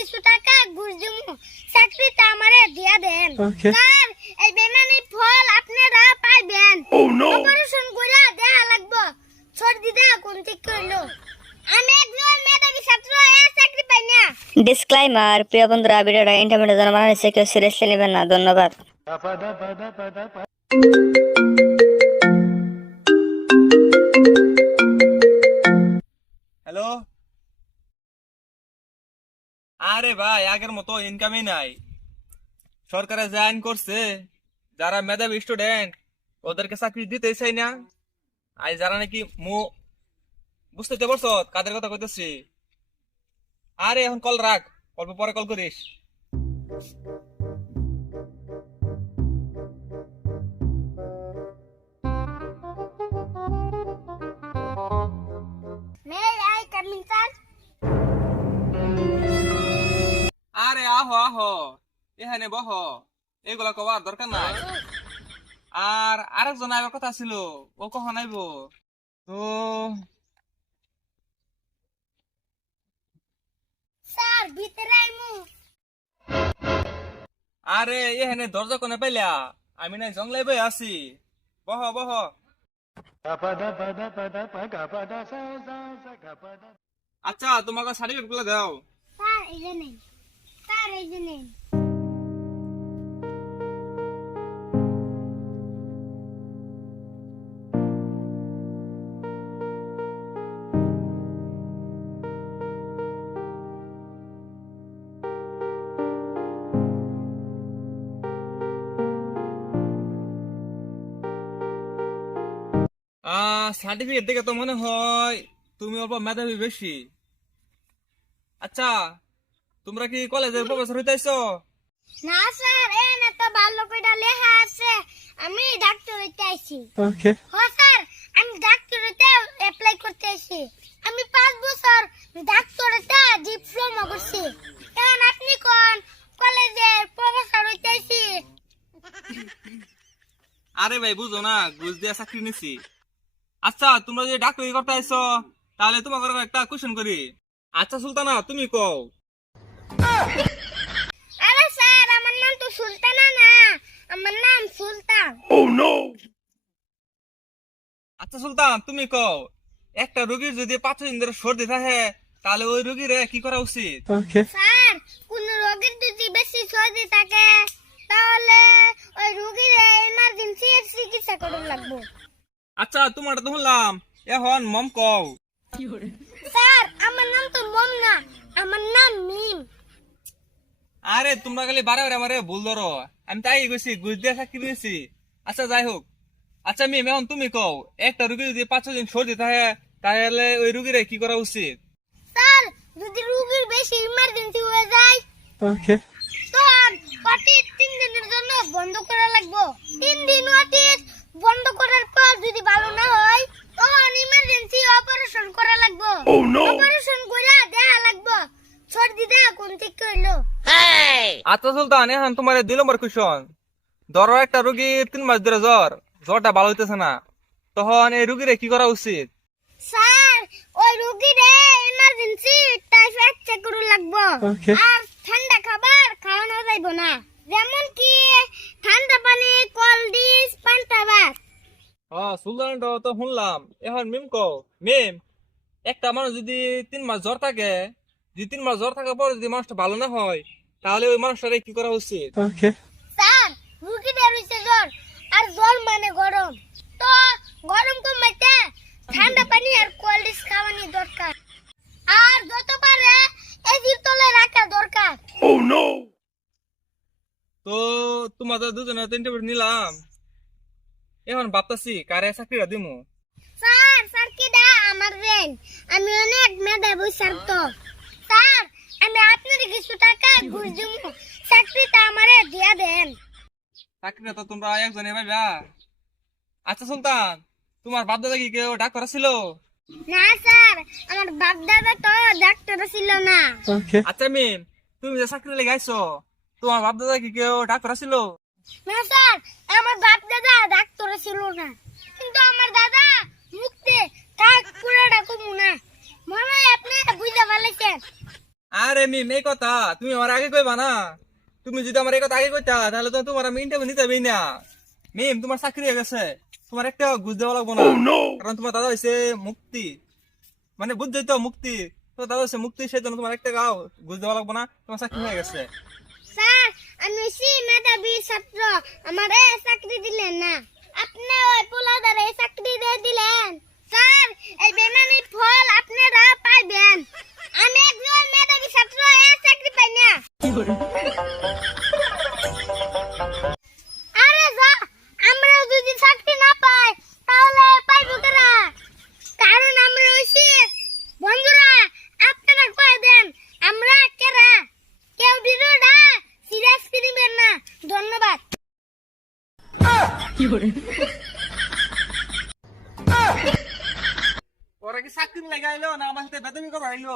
কিছু টাকা ঘুষ দিমু, চাকরিটা আমারে দিয়া দেন। স্যার, এই বেমানির ফল আপনারা পাইবেন। অপারেশন কইরা দেয়া লাগবো, সর্দি দেয়া কোন ঠিক কইলো। আমি একজন মেধাবী ছাত্র, এ চাকরি পাই না। ডিসক্লাইমার, প্রিয় বন্ধুরা, ভিডিওটা ইন্টারমিডিয়েট জন্য বানানো হয়েছে, কেউ সিরিয়াসলি নেবেন না। ধন্যবাদ। হ্যালো। আরে ভাই, আগের মতো ইনকামই নাই। সরকারে যা আইন করছে, যারা মেধাবী স্টুডেন্ট ওদেরকে চাকরি দিতেই চাই না। আর যারা নাকি বুঝতে পারছ কাদের কথা কইতেছি। আরে এখন কল রাখ, অল্প পরে কল করিস। May I coming sir? আরে আহো আহো, এখানে বহ, এগুলা কবার দরকার নাই। আর আরেকজন আইবার কথা ছিল, ও কখন আইব? তো স্যার, ভিতরে আইমু। আরে এখানে দরজা কোনে পাইলা? আমি নাই জংলাই বই আছি, বহ বহ। আচ্ছা, তোমাকে সার্টিফিকেট গুলো দাও। স্যার, এই যে নেন। স্যার, এই যে নেন। সার্টিফিকেট দেখে তো মনে হয় তুমি অল্প মেধাবী বেশি। আচ্ছা, তোমরা কি কলেজের প্রফেসর হইতেছো? না স্যার, এ না তো ভালো কইরা লেখা আছে আমি ডাক্তার হইতে আইছি। স্যার, আমি ডাক্তার হইতে অ্যাপ্লাই করতে আইছি। আমি 5 বছর ডাক্তার হইতে ডিপ্লোমা করছি। এখন আপনি কোন কলেজের প্রফেসর হইতে আইছি? আরে ভাই, বুঝো না, ঘুষ দিয়ে চাকরি নিছি। আচ্ছা, তোমরা যদি ডাক্তারি করতে আইছো, তাহলে তোমাকে একটা কোশ্চেন করি। আচ্ছা সুলতানা, তুমি কও। আরে স্যার, আমার নাম তো সুলতানা না, আমার নাম সুলতান। আচ্ছা সুলতান, তুমি কও, একটা রোগীর যদি 5 দিন ধরে সর্দি থাকে, তাহলে ওই রোগীর কি করা উচিত? স্যার, কোন রোগীর যদি বেশি সর্দি থাকে তাহলে ওই রোগীর এমার্জেন্সি চিকিৎসা করা লাগবে। আচ্ছা, তোমারটা তো শুনলাম, এখন মম কও। স্যার, আমার নাম তো মম না, আমার নাম মিম। আরে তোমরা খালি বারে বারে আমারে ভুল ধরো, আমি তাই গেছি, ঘুষ দিয়ে চাকরি নিয়েছি। আচ্ছা যাই হোক, আচ্ছা মিম, এখন তুমি কও, একটা রোগী যদি 5 দিন সর্দি থাকে, তাহলে ওই রোগীর কি করা উচিত? স্যার, যদি রোগীর বেশি ইমার্জেন্সি হয়ে যায় তখন অতীত 3 দিনের জন্য বন্ধ করা লাগবে। 3 দিন অতীত বন্ধ করার পর যদি ভালো না হয় তখন ইমার্জেন্সি অপারেশন করা লাগবে। অপারেশন কইরা দেয়া লাগবে, সর্দি দেয়া কোন ঠিক কইলো। আচ্ছা সুলতান, এখন তোমার 2 নম্বর কোশ্চেন। ধরো একটা রোগীর 3 মাস ধরে জ্বরটা ভালো হইতেছে না, তখন এই রোগীর কি করা উচিত? স্যার, ওই রোগীরে ইমার্জেন্সি টাইফয়েড চেক করা লাগবে। আর ঠান্ডা খাবার খাওয়ানো যাইব না, যেমন কি ঠান্ডা পানি, কোল্ড ড্রিঙ্কস, পান্তা ভাত। সুলতান তো শুনলাম, এখন মিম কও। মিম, একটা মানুষ যদি 3 মাস জ্বর থাকে, যদি 3 মাস জ্বর থাকার পর যদি মানুষটা ভালো না হয়, তাহলে ওই মানুষটার কি করা উচিত? স্যার, রোগীটা রইছে জ্বর, আর জ্বর মানে গরম, তো গরম কমাইতে ঠান্ডা পানি আর কোল্ড ড্রিঙ্কস খাওয়ানি দরকার। আর যত পারে এসির তলে রাখা দরকার। তো তোমাদের দুজনের তো ইন্টারভিউ নিলাম, এখন ভাবতাছি কারে চাকরিটা দিমু। স্যার, স্যার কি দা আমার রেন, আমি অনেক মেধাবী ছাত্র। স্যার, আমি আপনার কিছু টাকা ঘুষ দিমু, চাকরিটা আমারে দিয়া দেন। চাকরিটা তো তোমরা একজনে পাইবা। আচ্ছা সুলতান, তোমার বাপ দাদা কি কেউ ডাক্তার ছিল? না স্যার, আমার বাপ দাদা তো ডাক্তার ছিল না। আচ্ছা মিম, তুমি যে চাকরি লেগে আইছো, তোমার বাপ দাদা কি কেউ ডাক্তার ছিল? না স্যার, আমার বাপ দাদা ডাক্তার ছিল না, কিন্তু আমার দাদা মুক্তি কাক পুরাটা কমু না। মনে হয় আপনি বুঝতে পারলেন। আরে মিম এই কথা তুমি আমার আগে কইবা না। তুমি যদি আমার এই কথা আগে কইতা তাহলে তো তোমার আমি ইন্টারভিউ নিতে পারি না। মিম তোমার চাকরি হয়ে গেছে, তোমার একটা ঘুষ দেওয়া লাগবো না। কারণ তোমার দাদা হয়েছে মুক্তি, মানে বুঝছই তো মুক্তি, তো দাদা হচ্ছে মুক্তি, সেই জন্য তোমার একটা গাও ঘুষ দেওয়া লাগবো না, তোমার চাকরি হয়ে গেছে। স্যার আমি হচ্ছি মেধাবী ছাত্র, আমার চাকরি দিলেন না, আপনি ওই পোলাদারে চাকরি দিয়ে দিলেন। স্যার এই বেমানির ফল আপনারা পাইবেন, আমি একজন মেধাবী ছাত্র চাকরি পাই না। আরে যা, আমরা যদি চাকরি না পাই তাহলে পাইবো কারা? কারণ আমরা হইছি বন্ধুরা, আপনারা কয়ে দেন আমরা কেরা, কেউ ভিডিওটা সিরিয়াস দিবেন না। ধন্যবাদ। ওরা কি চাকরি লাগাইলো না আমার সাথে বেদবি করা হইলো?